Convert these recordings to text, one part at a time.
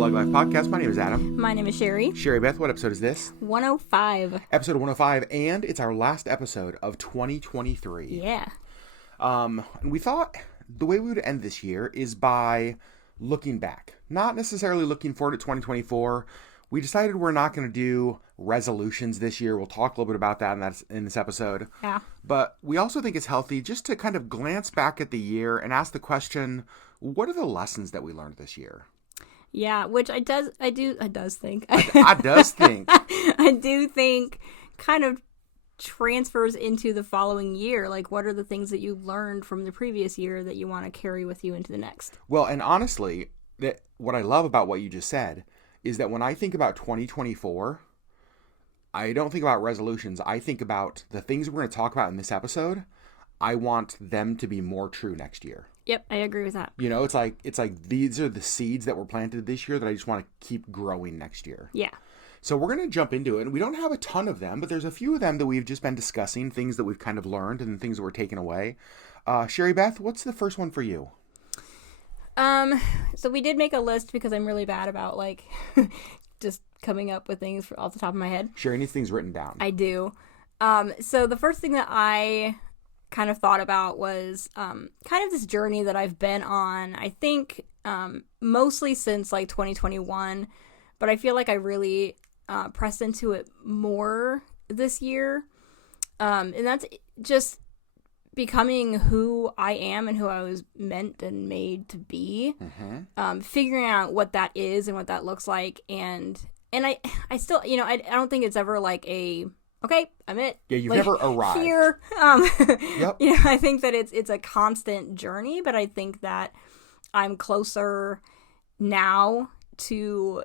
LeggLife podcast. My name is Adam. My name is Sherry. Sherry Beth, what episode is this? 105. Episode 105, and it's our last episode of 2023. Yeah. And we thought the way we would end this year is by looking back. Not necessarily looking forward to 2024. We decided we're not going to do resolutions this year. We'll talk a little bit about that in this episode. Yeah. But we also think it's healthy just to kind of glance back at the year and ask the question, what are the lessons that we learned this year? Yeah, which I do think. I does think. I do think kind of transfers into the following year. Like, what are the things that you learned from the previous year that you want to carry with you into the next? Well, and honestly, what I love about what you just said is that when I think about 2024, I don't think about resolutions. I think about the things we're going to talk about in this episode. I want them to be more true next year. Yep, I agree with that. You know, it's like these are the seeds that were planted this year that I just want to keep growing next year. Yeah. So we're going to jump into it, and we don't have a ton of them, but there's a few of them that we've just been discussing, things that we've kind of learned and things that were taken away. Sherry Beth, what's the first one for you? So we did make a list because I'm really bad about like just coming up with things off the top of my head. Sherry needs things written down. I do. So the first thing that I kind of thought about was kind of this journey that I've been on, I think mostly since like 2021, but I feel like I really pressed into it more this year. And that's just becoming who I am and who I was meant and made to be. Mm-hmm. Figuring out what that is and what that looks like. And I still, you know, I don't think it's ever like okay, I'm it. Yeah, you've like, never arrived. Here. Yep. You know, I think that it's a constant journey, but I think that I'm closer now to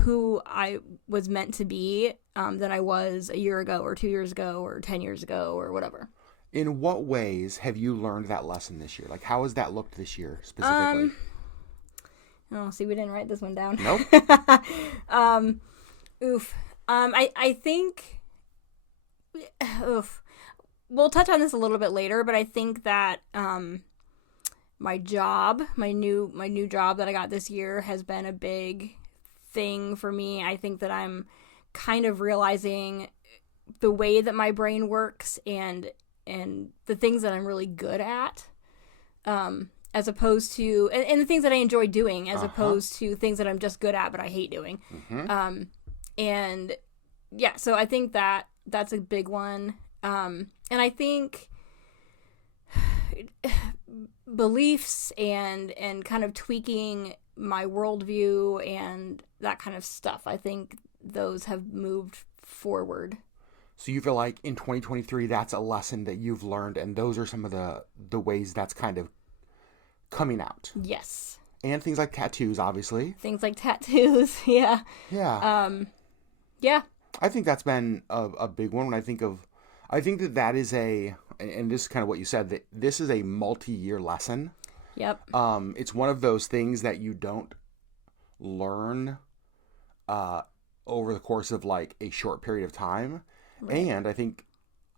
who I was meant to be than I was a year ago or 2 years ago or 10 years ago or whatever. In what ways have you learned that lesson this year? Like, how has that looked this year specifically? Oh, see, we didn't write this one down. Nope. I think... We'll touch on this a little bit later, but I think that my new job that I got this year has been a big thing for me. I think that I'm kind of realizing the way that my brain works and the things that I'm really good at, as opposed to and the things that I enjoy doing, as opposed to things that I'm just good at but I hate doing. Mm-hmm. And yeah, so I think that's a big one. And I think beliefs and kind of tweaking my worldview and that kind of stuff, I think those have moved forward. So you feel like in 2023, that's a lesson that you've learned, and those are some of the ways that's kind of coming out. Yes. And things like tattoos, obviously. Things like tattoos, yeah. Yeah. Yeah. I think that's been a big one. When I think that is and this is kind of what you said, that this is a multi-year lesson. Yep. It's one of those things that you don't learn over the course of like a short period of time. Right. And I think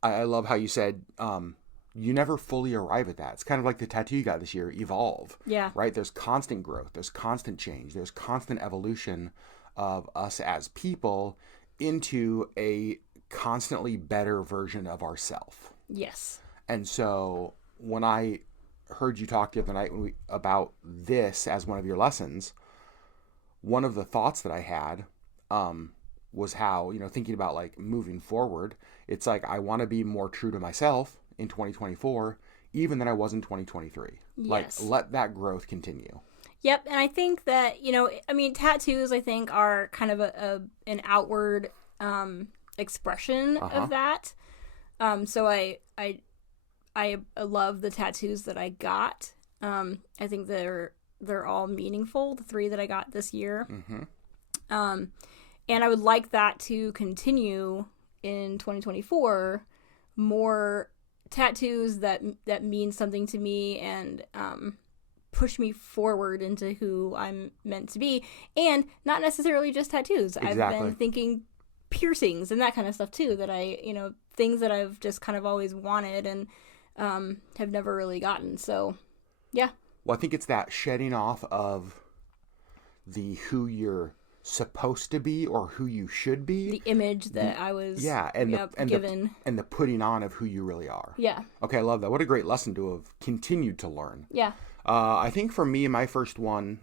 I love how you said you never fully arrive at that. It's kind of like the tattoo you got this year, evolve. Yeah. Right? There's constant growth. There's constant change. There's constant evolution of us as people into a constantly better version of ourselves. Yes. And so when I heard you talk the other night about this as one of your lessons, one of the thoughts that I had was how, you know, thinking about like moving forward, it's like I want to be more true to myself in 2024 even than I was in 2023. Yes. Like, let that growth continue. Yep, and I think that, you know, I mean, tattoos, I think, are kind of an outward expression of that. So I love the tattoos that I got. I think they're all meaningful, the 3 that I got this year. Mm-hmm. And I would like that to continue in 2024, more tattoos that mean something to me and push me forward into who I'm meant to be, and not necessarily just tattoos. Exactly. I've been thinking piercings and that kind of stuff too, that I, you know, things that I've just kind of always wanted and have never really gotten. So, yeah. Well, I think it's that shedding off of the who you're supposed to be or who you should be. The image that I was given. And the putting on of who you really are. Yeah. Okay, I love that. What a great lesson to have continued to learn. Yeah. I think for me, my first one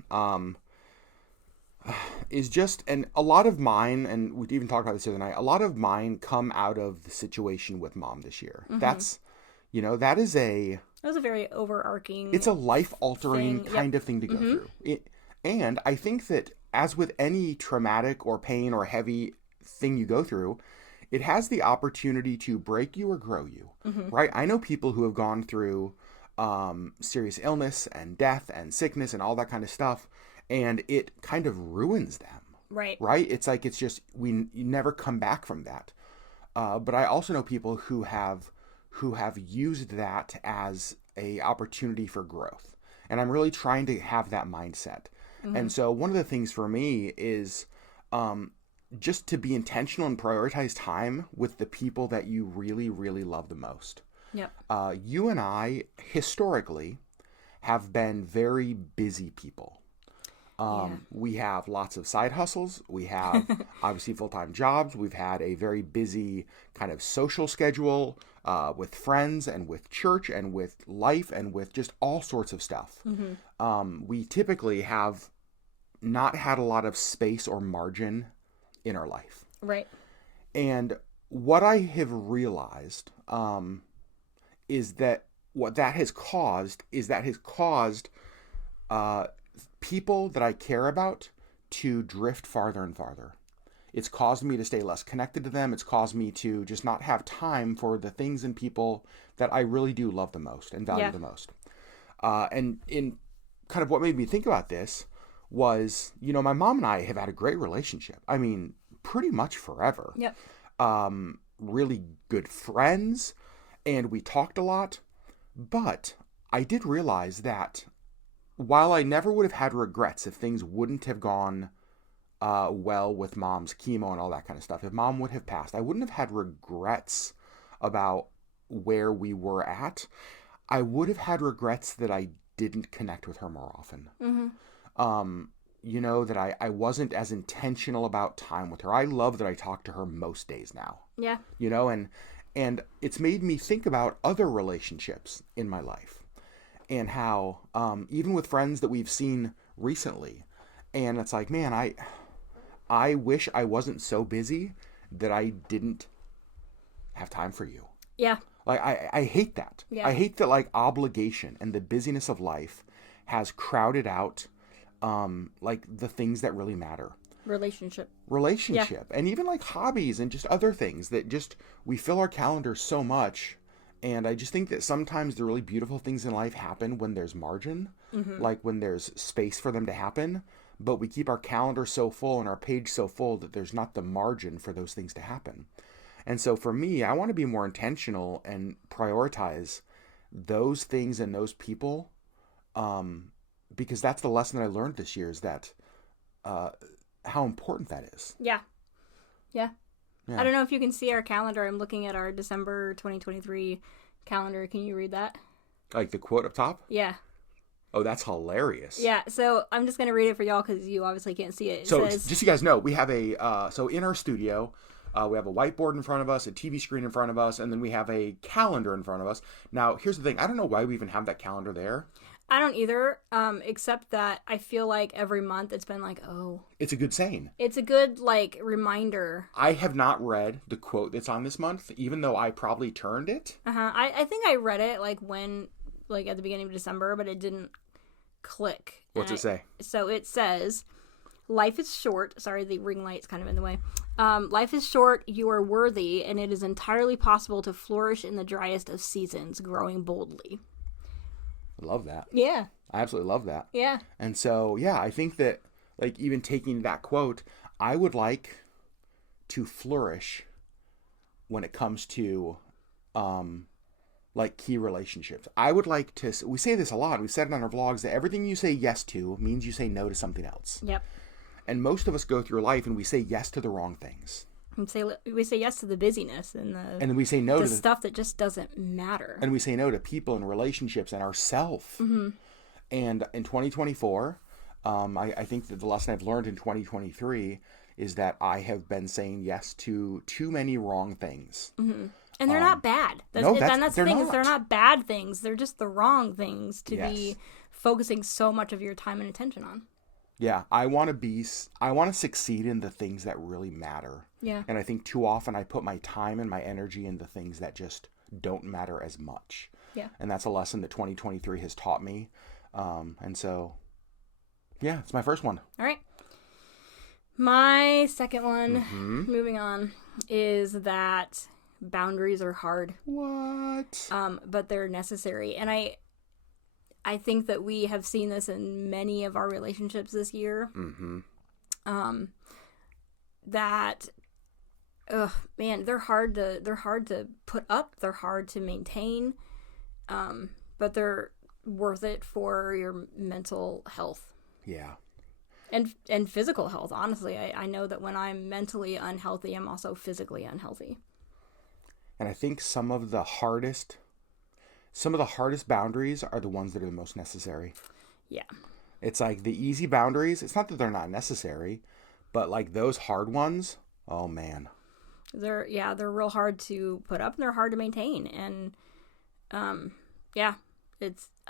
is just, and a lot of mine, and we even talked about this the other night, a lot of mine come out of the situation with Mom this year. Mm-hmm. That's, that is that was a very overarching, it's a life-altering kind of thing to go through. And I think that as with any traumatic or pain or heavy thing you go through, it has the opportunity to break you or grow you, right? I know people who have gone through serious illness and death and sickness and all that kind of stuff, and it kind of ruins them. Right. Right? It's like, it's just, you never come back from that. But I also know people who have used that as a opportunity for growth. And I'm really trying to have that mindset. And so one of the things for me is just to be intentional and prioritize time with the people that you really, really love the most. Yep. You and I, historically, have been very busy people. We have lots of side hustles. We have obviously full-time jobs. We've had a very busy kind of social schedule with friends and with church and with life and with just all sorts of stuff. We typically have not had a lot of space or margin in our life. Right. And what I have realized is that what that has caused people that I care about to drift farther and farther. It's caused me to stay less connected to them. It's caused me to just not have time for the things and people that I really do love the most and value the most. And in kind of what made me think about this was, my mom and I have had a great relationship. I mean, pretty much forever. Yep. Really good friends, and we talked a lot. But I did realize that while I never would have had regrets if things wouldn't have gone well with Mom's chemo and all that kind of stuff, if Mom would have passed, I wouldn't have had regrets about where we were at. I would have had regrets that I didn't connect with her more often. That I wasn't as intentional about time with her. I love that I talk to her most days now. Yeah. And it's made me think about other relationships in my life. And how, even with friends that we've seen recently, and it's like, man, I wish I wasn't so busy that I didn't have time for you. Yeah. Like, I hate that. Yeah. I hate that, like, obligation and the busyness of life has crowded out, like, the things that really matter. Relationship. Yeah. And even, like, hobbies and just other things that just, we fill our calendars so much. And I just think that sometimes the really beautiful things in life happen when there's margin, like when there's space for them to happen. But we keep our calendar so full and our page so full that there's not the margin for those things to happen. And so for me, I want to be more intentional and prioritize those things and those people, because that's the lesson that I learned this year, is that how important that is. Yeah. I don't know if you can see our calendar. I'm looking at our December 2023 calendar. Can you read that? Like the quote up top? Yeah. Oh, that's hilarious. Yeah, so I'm just going to read it for y'all because you obviously can't see it. It says, just so you guys know, we have so in our studio, we have a whiteboard in front of us, a TV screen in front of us, and then we have a calendar in front of us. Now, here's the thing. I don't know why we even have that calendar there. I don't either, except that I feel like every month it's been like, oh. It's a good saying. It's a good, reminder. I have not read the quote that's on this month, even though I probably turned it. I think I read it, at the beginning of December, but it didn't click. What's it say? So it says, life is short. Sorry, the ring light's kind of in the way. Life is short, you are worthy, and it is entirely possible to flourish in the driest of seasons, growing boldly. I love that. Yeah. I absolutely love that. Yeah. And so, I think that, even taking that quote, I would like to flourish when it comes to, key relationships. I would like to, we say this a lot, we've said it on our vlogs, that everything you say yes to means you say no to something else. Yep. And most of us go through life and we say yes to the wrong things. We say yes to the busyness and then we say no to the stuff that just doesn't matter. And we say no to people and relationships and ourselves. Mm-hmm. And in 2024, I think that the lesson I've learned in 2023 is that I have been saying yes to too many wrong things. Mm-hmm. And they're not bad. That's the they're thing, not. is they're not bad things. They're just the wrong things to Yes. be focusing so much of your time and attention on. Yeah, I want to succeed in the things that really matter. Yeah. And I think too often I put my time and my energy in the things that just don't matter as much. Yeah. And that's a lesson that 2023 has taught me. And so, yeah, it's my first one. All right. My second one, Mm-hmm. moving on, is that boundaries are hard. What? But they're necessary. And I think that we have seen this in many of our relationships this year. Mm-hmm. That, man, they're hard to put up. They're hard to maintain. But they're worth it for your mental health. Yeah. And physical health. Honestly, I know that when I'm mentally unhealthy, I'm also physically unhealthy. And I think some of the hardest boundaries are the ones that are the most necessary. Yeah. It's like the easy boundaries, it's not that they're not necessary, but like those hard ones, oh man. They're real hard to put up and they're hard to maintain. And I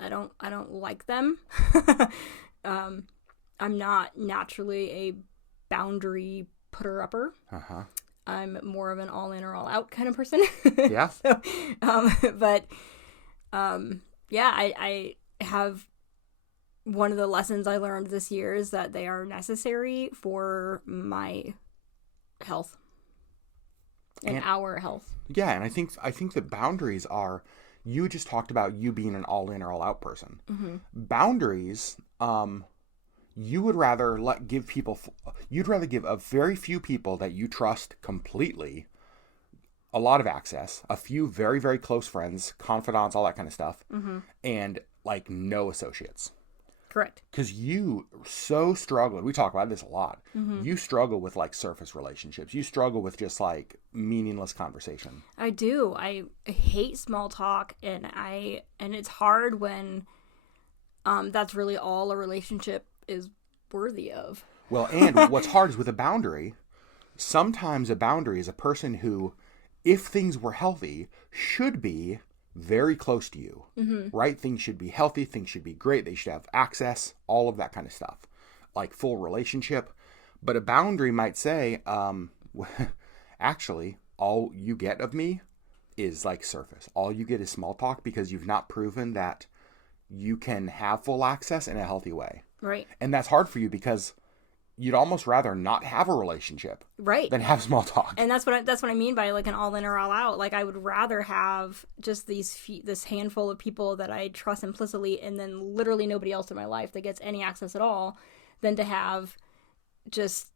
don't like them. I'm not naturally a boundary putter-upper. Uh-huh. I'm more of an all-in or all-out kind of person. Yeah. So, I have one of the lessons I learned this year is that they are necessary for my health and our health. Yeah, and I think that boundaries are, you just talked about you being an all-in or all-out person. Mm-hmm. Boundaries, you would rather give a very few people that you trust completely a lot of access, a few very, very close friends, confidants, all that kind of stuff, Mm-hmm. and like no associates. Correct. Because you so struggle, we talk about this a lot, Mm-hmm. you struggle with like surface relationships. You struggle with just like meaningless conversation. I do. I hate small talk, and it's hard when that's really all a relationship is worthy of. Well, and what's hard is with a boundary, sometimes a boundary is a person who, if things were healthy, should be very close to you, Mm-hmm. right? Things should be healthy. Things should be great. They should have access, all of that kind of stuff, like full relationship. But a boundary might say, actually, all you get of me is like surface. All you get is small talk because you've not proven that you can have full access in a healthy way. Right. And that's hard for you because you'd almost rather not have a relationship Right. than have small talk. And that's what I mean by like an all in or all out. Like I would rather have just this handful of people that I trust implicitly, and then literally nobody else in my life that gets any access at all, than to have just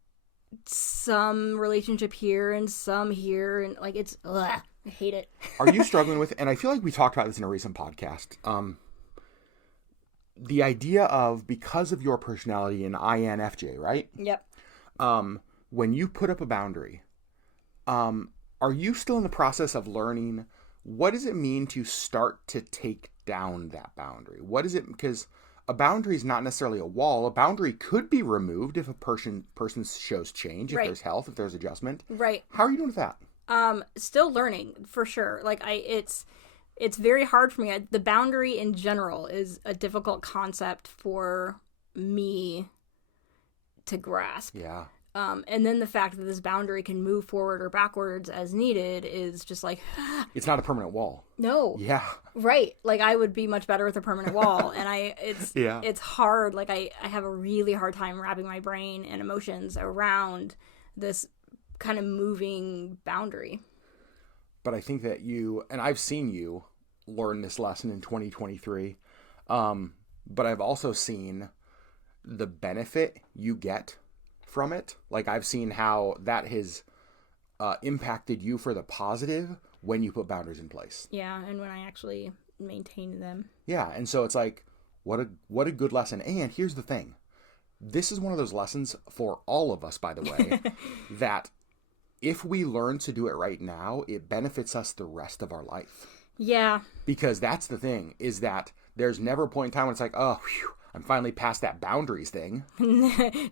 some relationship here and some here, and like it's I hate it. Are you struggling with? And I feel like we talked about this in a recent podcast. The idea of, because of your personality in INFJ, right? Yep. When you put up a boundary, are you still in the process of learning what does it mean to start to take down that boundary? What is it? Because a boundary is not necessarily a wall. A boundary could be removed if a person shows change, if Right. there's health, if there's adjustment. Right. How are you doing with that? Still learning for sure. Like it's very hard for me. The boundary in general is a difficult concept for me to grasp. Yeah. And then the fact that this boundary can move forward or backwards as needed is just like, It's not a permanent wall. no. Yeah. Right. Like I would be much better with a permanent wall. And Yeah. it's hard. Like I have a really hard time wrapping my brain and emotions around this kind of moving boundary. But I think that and I've seen you learn this lesson in 2023. But I've also seen the benefit you get from it. Like I've seen how that has impacted you for the positive when you put boundaries in place. Yeah. And when I actually maintain them. Yeah. And so it's like, what a good lesson. And here's the thing. This is one of those lessons for all of us, by the way, that if we learn to do it right now, it benefits us the rest of our life. Yeah. Because that's the thing, is that there's never a point in time when it's like, oh, whew, I'm finally past that boundaries thing.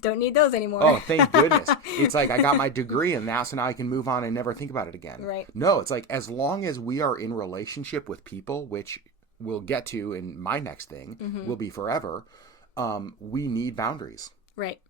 Don't need those anymore. Oh, thank goodness. It's like I got my degree in that, so now I can move on and never think about it again. Right. No, it's like as long as we are in relationship with people, which we'll get to in my next thing, will be forever, we need boundaries. Right.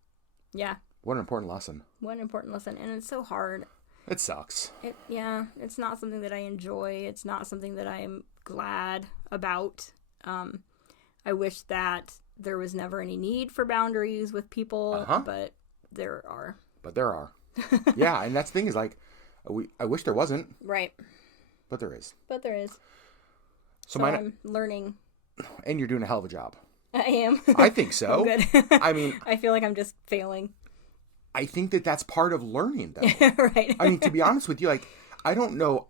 Yeah. What an important lesson. What an important lesson. And it's so hard. It sucks. It's not something that I enjoy. It's not something that I'm glad about. I wish that there was never any need for boundaries with people, but there are. Yeah, and that's the thing is like, I wish there wasn't. Right. But there is. So I'm learning. And you're doing a hell of a job. I am. I think so. I'm good. I mean, I feel like I'm just failing. I think that that's part of learning, though. Right. I mean, to be honest with you, like, I don't know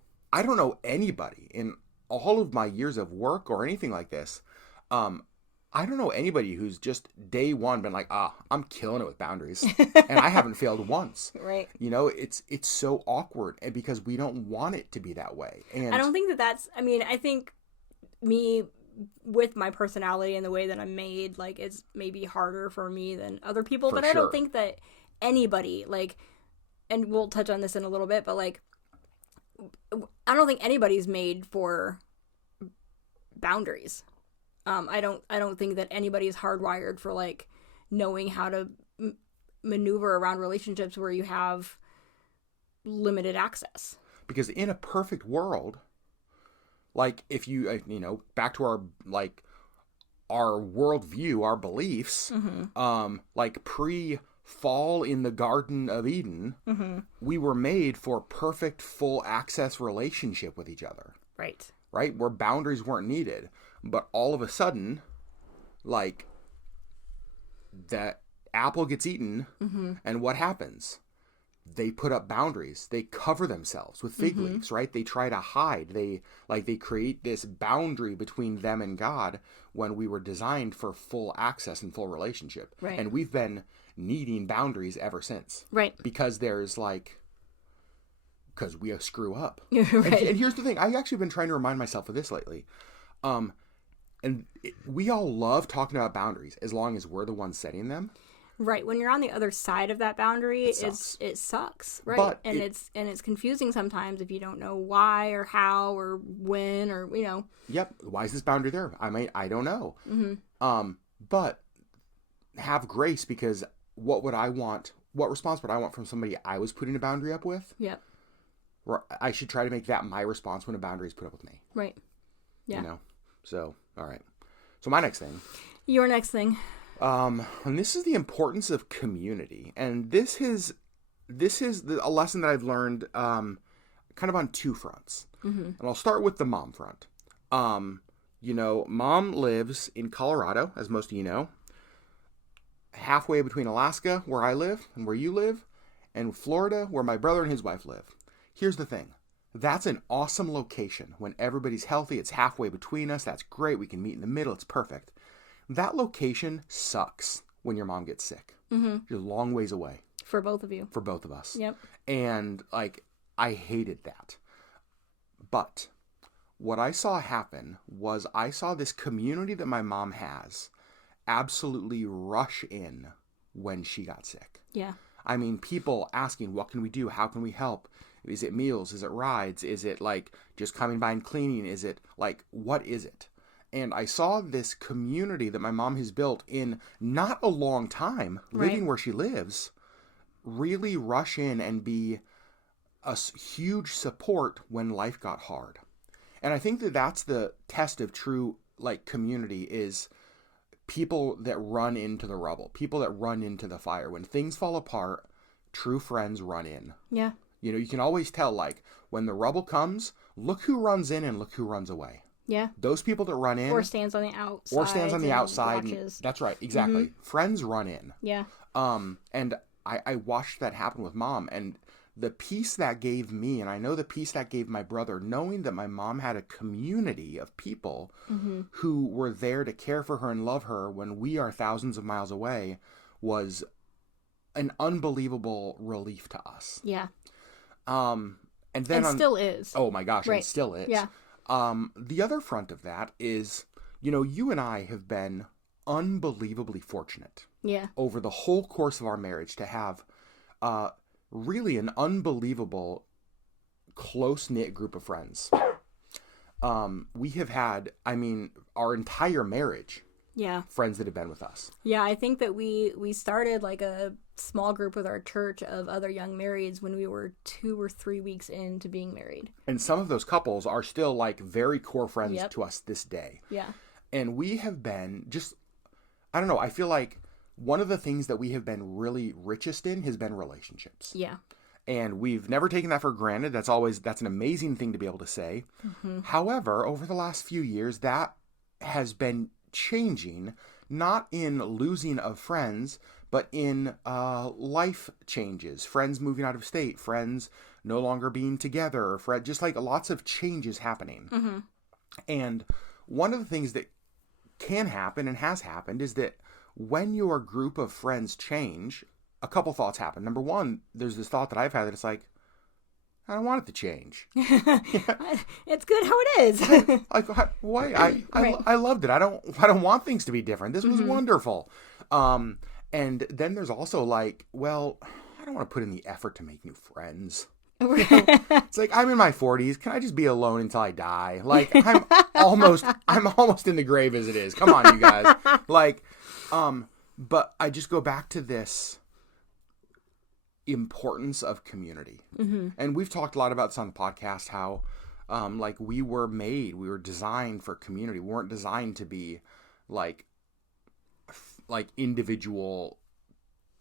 anybody in all of my years of work or anything like this. I don't know anybody who's just day one been like, I'm killing it with boundaries, and I haven't failed once. Right. You know, it's so awkward, and because we don't want it to be that way. And I don't think that's. I mean, I think me with my personality and the way that I'm made, like, it's maybe harder for me than other people. But I don't think that anybody, like, and we'll touch on this in a little bit, but like, I don't think anybody's made for boundaries. I don't think that anybody is hardwired for like knowing how to maneuver around relationships where you have limited access. Because in a perfect world, like if you back to our worldview, our beliefs, like pre-fall in the Garden of Eden, we were made for perfect full access relationship with each other. Right. Right? Where boundaries weren't needed. But all of a sudden, like, that apple gets eaten, and what happens? They put up boundaries. They cover themselves with fig leaves, right? They try to hide. They create this boundary between them and God when we were designed for full access and full relationship. Right. And we've been needing boundaries ever since. Right. Because we screw up. Right. And here's the thing. I've actually been trying to remind myself of this lately. We all love talking about boundaries as long as we're the ones setting them. Right. When you're on the other side of that boundary, it sucks. Right. And it's confusing sometimes if you don't know why or how or when or, you know. Yep. Why is this boundary there? I don't know. But have grace, because what response would I want from somebody I was putting a boundary up with? Yep. I should try to make that my response when a boundary is put up with me. Right. Yeah. You know? So, all right. So my next thing. Your next thing. And this is the importance of community. And this is a lesson that I've learned kind of on two fronts. And I'll start with the mom front. Mom lives in Colorado, as most of you know, halfway between Alaska, where I live and where you live, and Florida, where my brother and his wife live. Here's the thing. That's an awesome location. When everybody's healthy, it's halfway between us. That's great. We can meet in the middle. It's perfect. That location sucks when your mom gets sick. You're a long ways away. For both of you. For both of us. Yep. And, I hated that. But what I saw happen was I saw this community that my mom has absolutely rush in when she got sick. Yeah. I mean, people asking, what can we do? How can we help? Is it meals? Is it rides? Is it just coming by and cleaning? Is it what is it? And I saw this community that my mom has built in not a long time, living where she lives, really rush in and be a huge support when life got hard. And I think that that's the test of true community is people that run into the rubble, people that run into the fire. When things fall apart, true friends run in. Yeah. You can always tell, when the rubble comes, look who runs in and look who runs away. Yeah. Those people that run in. Or stands on the outside. That's right. Exactly. Friends run in. Yeah. And I watched that happen with Mom. And the peace that gave me, and I know the peace that gave my brother, knowing that my mom had a community of people who were there to care for her and love her when we are thousands of miles away, was an unbelievable relief to us. Yeah. And then still is. Oh my gosh, it still is. Yeah. The other front of that is, you and I have been unbelievably fortunate Yeah. over the whole course of our marriage to have really an unbelievable close-knit group of friends. We have had, I mean, our entire marriage, Yeah. friends that have been with us. Yeah, I think that we started like a small group with our church of other young marrieds when we were 2 or 3 weeks into being married. And some of those couples are still like very core friends Yep. to us this day. Yeah. And we have been just, I don't know, I feel like one of the things that we have been really richest in has been relationships. Yeah. And we've never taken that for granted. That's an amazing thing to be able to say. Mm-hmm. However, over the last few years, that has been changing, not in losing of friends, but in life changes. Friends moving out of state, friends no longer being together, just like lots of changes happening. Mm-hmm. And one of the things that can happen and has happened is that when your group of friends change, a couple thoughts happen. Number one, there's this thought that I've had that it's like, I don't want it to change. It's good how it is. Like, why? Right. I loved it. I don't want things to be different. This was wonderful. And then there's also like, well, I don't want to put in the effort to make new friends. You know? It's like, I'm in my 40s. Can I just be alone until I die? Like, I'm almost in the grave as it is. Come on, you guys. Like, but I just go back to this importance of community. Mm-hmm. And we've talked a lot about this on the podcast, how like we were designed for community. We weren't designed to be like individual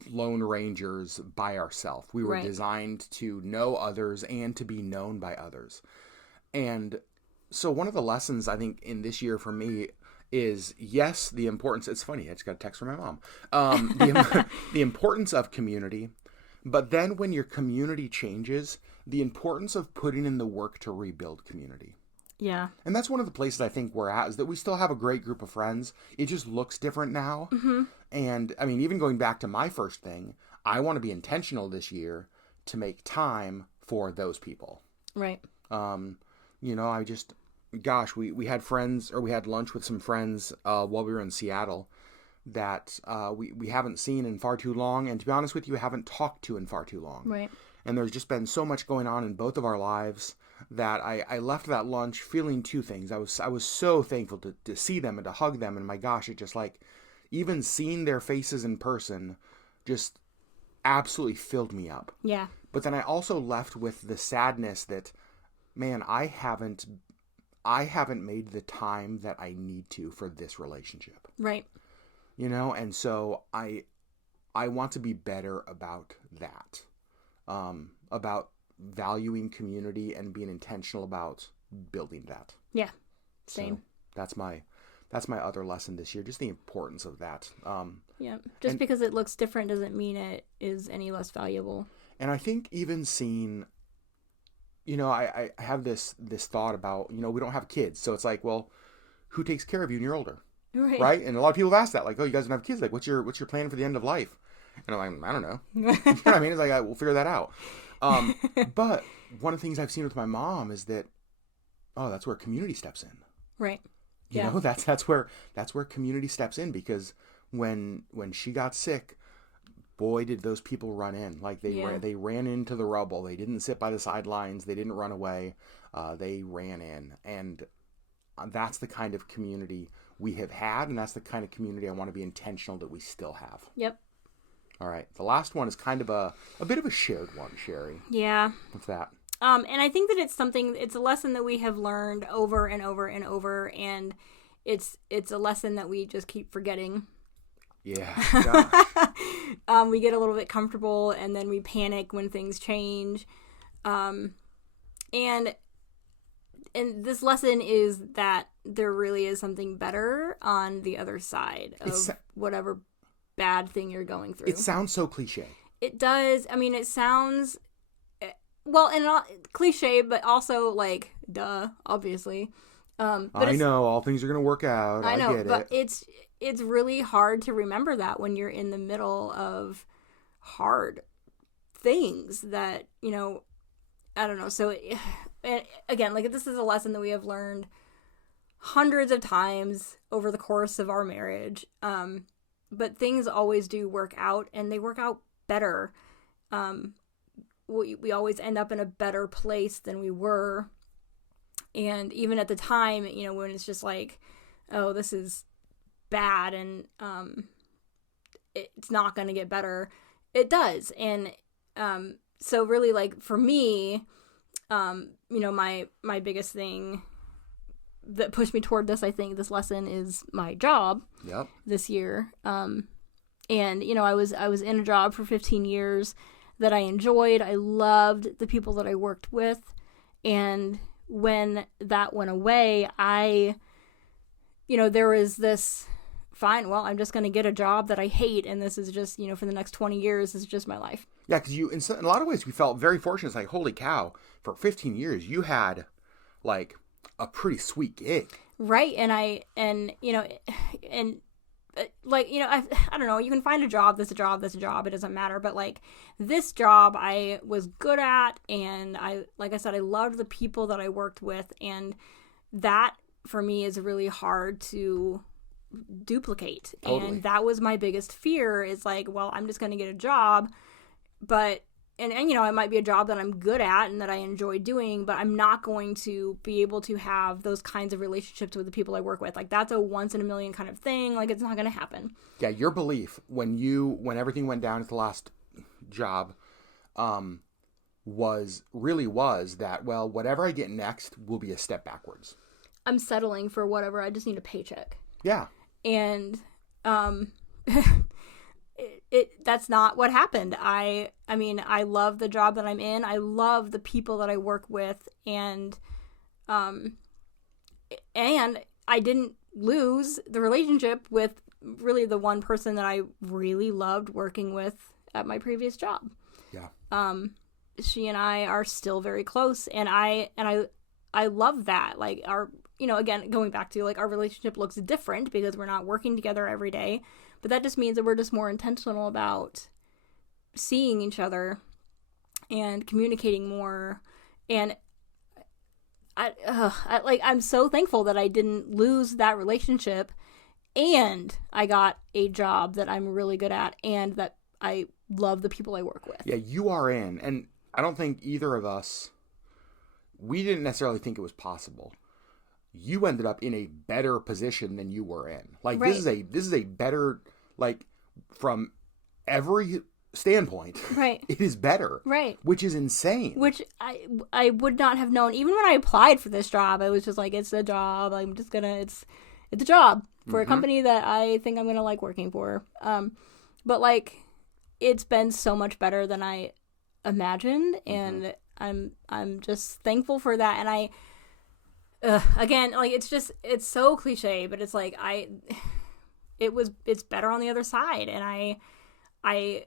lone rangers by ourselves. We were Right. designed to know others and to be known by others. And so one of the lessons I think in this year for me is, yes, the importance, it's funny, I just got a text from my mom, the importance of community. But then when your community changes, the importance of putting in the work to rebuild community. Yeah. And that's one of the places I think we're at, is that we still have a great group of friends. It just looks different now. Mm-hmm. And I mean, even going back to my first thing, I want to be intentional this year to make time for those people. Right. You know, we had friends, or we had lunch with some friends while we were in Seattle that we haven't seen in far too long, and to be honest with you, haven't talked to in far too long. Right. And there's just been so much going on in both of our lives that I left that lunch feeling two things. I was so thankful to see them and to hug them, and my gosh, it just like, even seeing their faces in person just absolutely filled me up. Yeah. But then I also left with the sadness that, man, I haven't made the time that I need to for this relationship. Right. You know, and so I want to be better about that, about valuing community and being intentional about building that. Yeah. Same. So that's my other lesson this year, just the importance of that. Yeah. Just because it looks different doesn't mean it is any less valuable. And I think even seeing, you know, I have this thought about, you know, we don't have kids, so it's like, well, who takes care of you when you're older? Right? And a lot of people have asked that, like, oh, you guys don't have kids. Like, what's your plan for the end of life? And I'm like, I don't know. You know what I mean? It's like, we'll figure that out. But one of the things I've seen with my mom is that, oh, that's where community steps in. Right. You know, that's where community steps in, because when she got sick, boy, did those people run in. Like they ran into the rubble. They didn't sit by the sidelines. They didn't run away. They ran in. And that's the kind of community we have had, and that's the kind of community I want to be intentional that we still have. Yep. All right. The last one is kind of a bit of a shared one, Sherry. Yeah. What's that? And I think that it's a lesson that we have learned over and over and over, and it's a lesson that we just keep forgetting. Yeah. We get a little bit comfortable, and then we panic when things change. And this lesson is that there really is something better on the other side of whatever bad thing you're going through. It sounds so cliche. It does. I mean, it sounds, well, and not cliche, but also like, duh, obviously. But I know all things are going to work out. I know, but it's really hard to remember that when you're in the middle of hard things that, you know, I don't know. So again, like, this is a lesson that we have learned hundreds of times over the course of our marriage. But things always do work out, and they work out better. We always end up in a better place than we were. And even at the time, you know, when it's just like, oh, this is bad and it's not going to get better, it does. And so really, like, for me, you know, my biggest thing that pushed me toward this, I think, this lesson is my job. Yep. This year. And, you know, I was in a job for 15 years that I enjoyed. I loved the people that I worked with. And when that went away, you know, there was this, fine, well, I'm just going to get a job that I hate. And this is just, you know, for the next 20 years, this is just my life. Yeah, because in a lot of ways, we felt very fortunate. It's like, holy cow, for 15 years, you had, like, a pretty sweet gig. Right. And you know, and like, you know, I don't know, you can find a job that's a job that's a job. It doesn't matter. But like this job I was good at, and like I said, I loved the people that I worked with, and that for me is really hard to duplicate. Totally. And that was my biggest fear, is like, well, I'm just going to get a job, but and you know, it might be a job that I'm good at and that I enjoy doing, but I'm not going to be able to have those kinds of relationships with the people I work with. Like, that's a once in a million kind of thing. Like, it's not going to happen. Yeah, your belief when everything went down at the last job was that, well, whatever I get next will be a step backwards. I'm settling for whatever. I just need a paycheck. Yeah. And that's not what happened. I mean, I love the job that I'm in. I love the people that I work with, and I didn't lose the relationship with really the one person that I really loved working with at my previous job. Yeah. She and I are still very close, and I love that. Like, our, you know, again, going back to, like, our relationship looks different because we're not working together every day. But that just means that we're just more intentional about seeing each other and communicating more. And I'm so thankful that I didn't lose that relationship, and I got a job that I'm really good at, and that I love the people I work with. Yeah, you are in, and I don't think either of us, we didn't necessarily think it was possible. You ended up in a better position than you were in. Like, right. This is a better, like, from every standpoint, right, it is better, right, which is insane. Which I would not have known. Even when I applied for this job, I was just like, it's a job. I'm just gonna, it's a job for a company that I think I'm gonna like working for. But like, it's been so much better than I imagined, and I'm just thankful for that. And I again, like, it's so cliche, but it's like, it's better on the other side. And I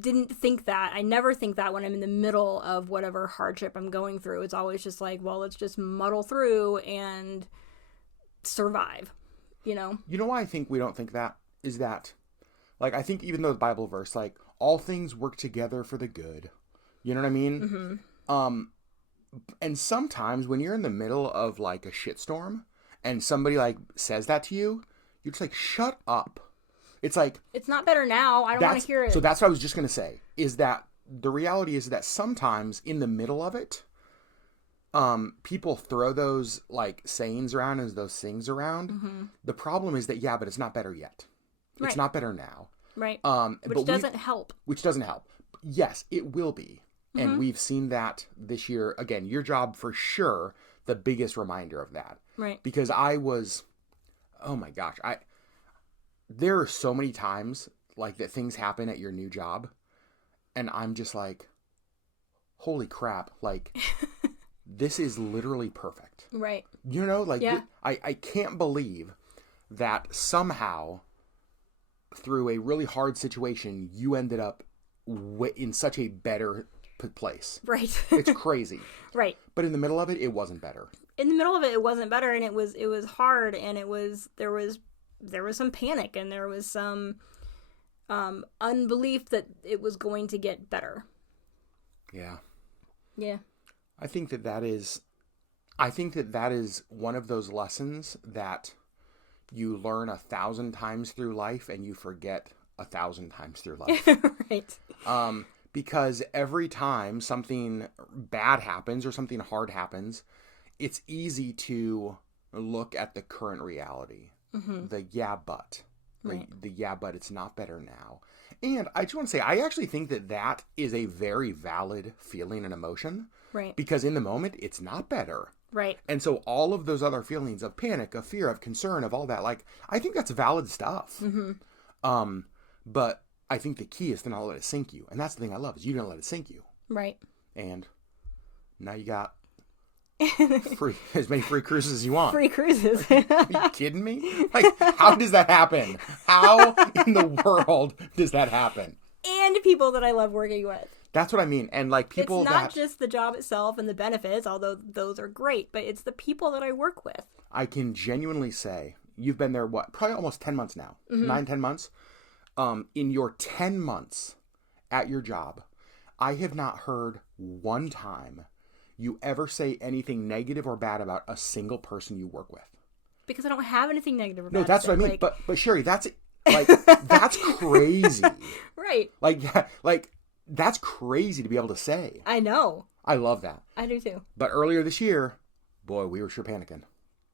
didn't think that. I never think that when I'm in the middle of whatever hardship I'm going through. It's always just like, well, let's just muddle through and survive, you know? You know why I think we don't think that? Is that, like, I think even though the Bible verse, like, all things work together for the good. You know what I mean? Mm-hmm. And sometimes when you're in the middle of, like, a shitstorm and somebody, like, says that to you, you're just like, shut up. It's like, it's not better now. I don't want to hear it. So that's what I was just going to say, is that the reality is that sometimes in the middle of it, people throw those, like, sayings around as those things around. Mm-hmm. The problem is that, yeah, but it's not better yet. Right. It's not better now. Right. Which doesn't help. Which doesn't help. Yes, it will be. Mm-hmm. And we've seen that this year. Again, your job for sure, the biggest reminder of that. Right. Because oh my gosh, there are so many times, like, that things happen at your new job, and I'm just like, holy crap, like, this is literally perfect. Right. You know, like, yeah. I can't believe that somehow, through a really hard situation, you ended up in such a better place. Right. It's crazy. Right. But in the middle of it, it wasn't better. In the middle of it wasn't better, and it was hard, and there was some panic, and there was some unbelief that it was going to get better. Yeah. Yeah. I think that is, I think that that is one of those lessons that you learn 1,000 times through life and you forget 1,000 times through life. Right. Because every time something bad happens or something hard happens, it's easy to look at the current reality. The yeah, but. Right. The yeah, but it's not better now. And I just want to say, I actually think that that is a very valid feeling and emotion. Right. Because in the moment, it's not better. Right. And so all of those other feelings of panic, of fear, of concern, of all that, like, I think that's valid stuff. But I think the key is to not let it sink you. And that's the thing I love, is you don't let it sink you. Right. And now you got as many free cruises as you want. Free cruises. Are you kidding me? Like, how does that happen? How in the world does that happen? And people that I love working with. That's what I mean. And like people it's not just the job itself and the benefits, although those are great, but it's the people that I work with. I can genuinely say, you've been there, what, probably almost 10 months now. 9-10 months. In your 10 months at your job, I have not heard one time you ever say anything negative or bad about a single person you work with. Because I don't have anything negative about it. No, that's what I mean. Like... But Sherry, that's like that's crazy. Right. Like that's crazy to be able to say. I know. I love that. I do too. But earlier this year, boy, we were sure panicking.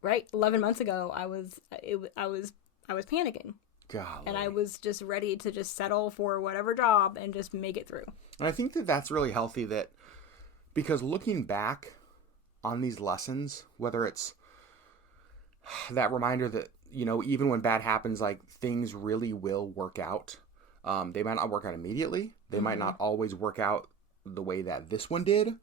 Right. 11 months ago, I was panicking. Golly. And I was just ready to just settle for whatever job and just make it through. And I think that that's really healthy, that because looking back on these lessons, whether it's that reminder that, you know, even when bad happens, like, things really will work out. They might not work out immediately. They might not always work out the way that this one did,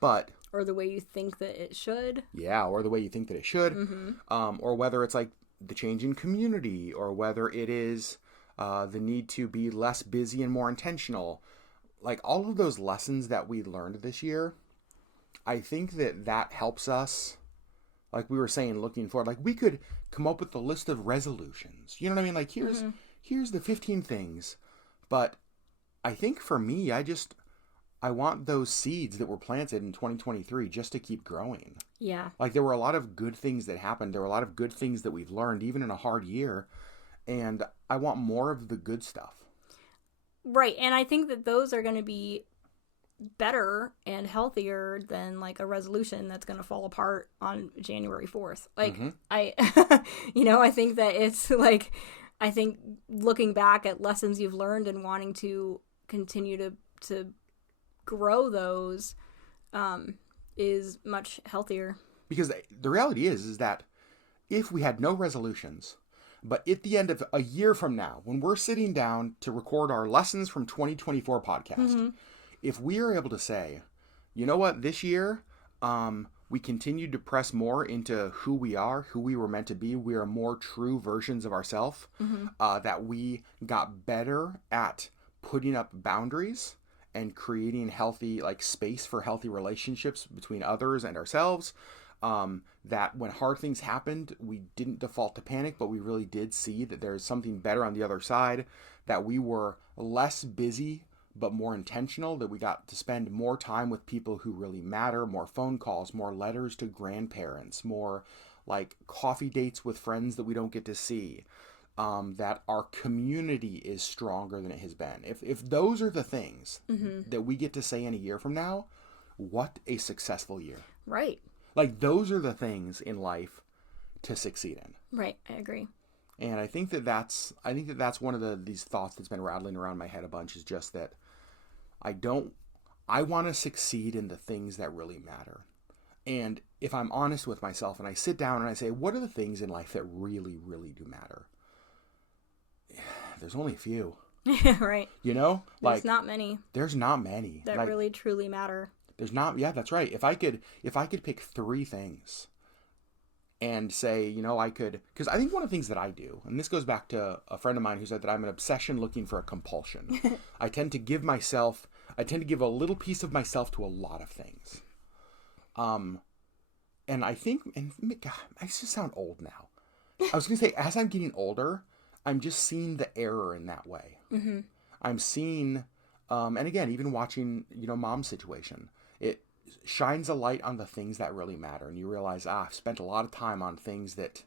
but... Or the way you think that it should. Yeah, or the way you think that it should. Or whether it's like the change in community, or whether it is the need to be less busy and more intentional. Like, all of those lessons that we learned this year, I think that that helps us, like we were saying, looking forward. Like, we could come up with a list of resolutions. You know what I mean? Like, here's the 15 things. But I think for me, I want those seeds that were planted in 2023 just to keep growing. Yeah. Like, there were a lot of good things that happened. There were a lot of good things that we've learned, even in a hard year. And I want more of the good stuff. Right. And I think that those are going to be better and healthier than like a resolution that's going to fall apart on January 4th. Like, I think that it's like, I think looking back at lessons you've learned and wanting to continue to grow those is much healthier. Because the reality is that if we had no resolutions, but at the end of a year from now, when we're sitting down to record our lessons from 2024 podcast, if we are able to say, you know what, this year, we continued to press more into who we are, who we were meant to be. We are more true versions of ourselves, that we got better at putting up boundaries and creating healthy, like, space for healthy relationships between others and ourselves. That when hard things happened, we didn't default to panic, but we really did see that there's something better on the other side, that we were less busy, but more intentional, that we got to spend more time with people who really matter, more phone calls, more letters to grandparents, more like coffee dates with friends that we don't get to see, that our community is stronger than it has been. If those are the things that we get to say in a year from now, what a successful year. Right. Like, those are the things in life to succeed in. Right. I agree. And I think that that's one of these thoughts that's been rattling around my head a bunch, is just that I want to succeed in the things that really matter. And if I'm honest with myself and I sit down and I say, what are the things in life that really, really do matter? There's only a few. Right. You know? There's not many. There's not many. That like, really, truly matter. There's not, yeah, that's right. If I could pick 3 things and say, you know, because I think one of the things that I do, and this goes back to a friend of mine who said that I'm an obsession looking for a compulsion. I tend to give a little piece of myself to a lot of things. And I think, and God, I just sound old now. I was going to say, as I'm getting older, I'm just seeing the error in that way. I'm seeing, and again, even watching, you know, Mom's situation, shines a light on the things that really matter. And you realize, I've spent a lot of time on things that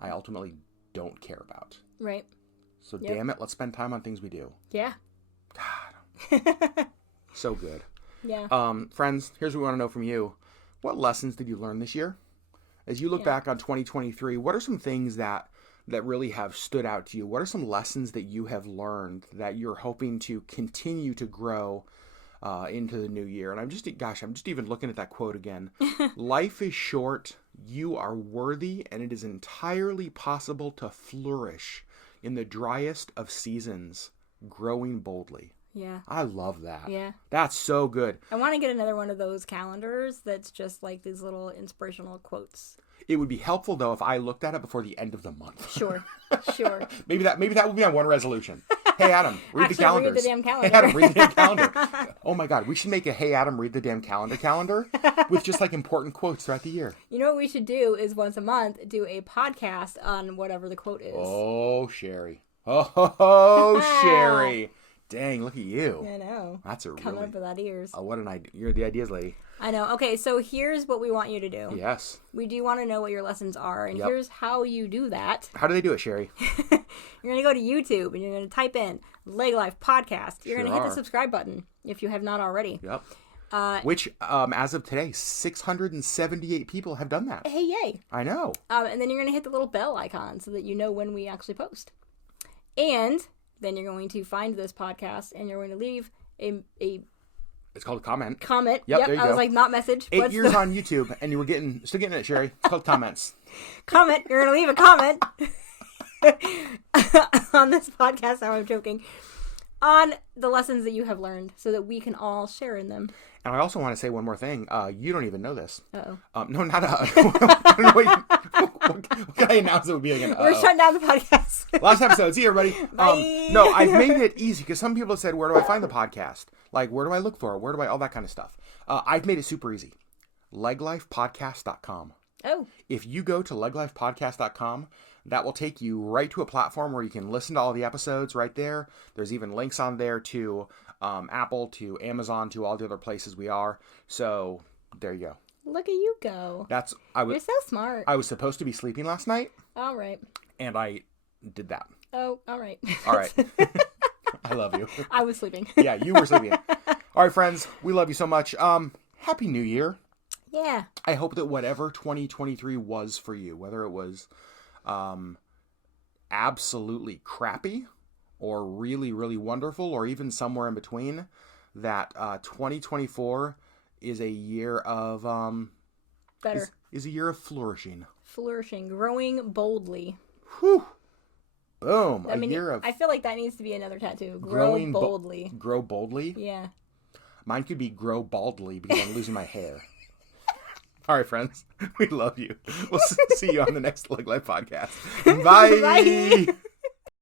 I ultimately don't care about. Right. So damn it, let's spend time on things we do. Yeah. God. So good. Yeah. Friends, here's what we want to know from you. What lessons did you learn this year? As you look back on 2023, what are some things that really have stood out to you? What are some lessons that you have learned that you're hoping to continue to grow into the new year? And I'm just even looking at that quote again. Life is short, you are worthy, and it is entirely possible to flourish in the driest of seasons, growing boldly. Yeah. I love that. Yeah. That's so good. I want to get another one of those calendars that's just like these little inspirational quotes. It would be helpful though if I looked at it before the end of the month. Sure. Sure. Maybe that will be my one resolution. Hey Adam, read the calendars. Read the damn calendar. Hey Adam, read the damn calendar. Oh my God, we should make a Hey Adam, read the damn calendar with just like important quotes throughout the year. You know what we should do is once a month do a podcast on whatever the quote is. Oh, Sherry. Oh, Sherry. Dang, look at you. I know. That's a coming up without ears. Oh, what an idea. You're the ideas lady. I know. Okay, so here's what we want you to do. Yes. We do want to know what your lessons are, and Yep. here's how you do that. How do they do it, Sherry? You're going to go to YouTube, and you're going to type in LeggLife Podcast. You're going to hit the are. subscribe button if you have not already. Yep. Which, as of today, 678 people have done that. Hey, yay. I know. And then you're going to hit the little bell icon so that you know when we actually post. And then you're going to find this podcast, and you're going to leave a It's called a comment. comment. Yep, there you I go. was like, not message. 8 years on YouTube, and you were still getting it, Sherry. It's called comments. Comment. You're going to leave a comment on this podcast. Now I'm joking. On the lessons that you have learned so that we can all share in them. And I also want to say one more thing. You don't even know this. Uh-oh. No, not I don't know what can I announce it would be again? We're shutting down the podcast. Last episode. See you, everybody. Bye. No, I've made it easy because some people have said, where do I find the podcast? Like, where do I look for it? Where do I, all that kind of stuff. I've made it super easy. LeggLifePodcast.com. Oh. If you go to LeggLifePodcast.com, that will take you right to a platform where you can listen to all the episodes right there. There's even links on there to Apple, to Amazon, to all the other places we are. So there you go. Look at you go. You're so smart. I was supposed to be sleeping last night. All right. And I did that. Oh, all right. All right. I love you. I was sleeping. Yeah, you were sleeping. All right, friends. We love you so much. Happy New Year. Yeah. I hope that whatever 2023 was for you, whether it was absolutely crappy or really, really wonderful or even somewhere in between, that 2024 is a year of better. Is a year of flourishing. Flourishing, growing boldly. Whew. Boom. I mean, I feel like that needs to be another tattoo. Grow boldly. Grow boldly? Yeah. Mine could be grow baldly because I'm losing my hair. All right, friends. We love you. We'll see you on the next LeggLife podcast. Bye. Bye.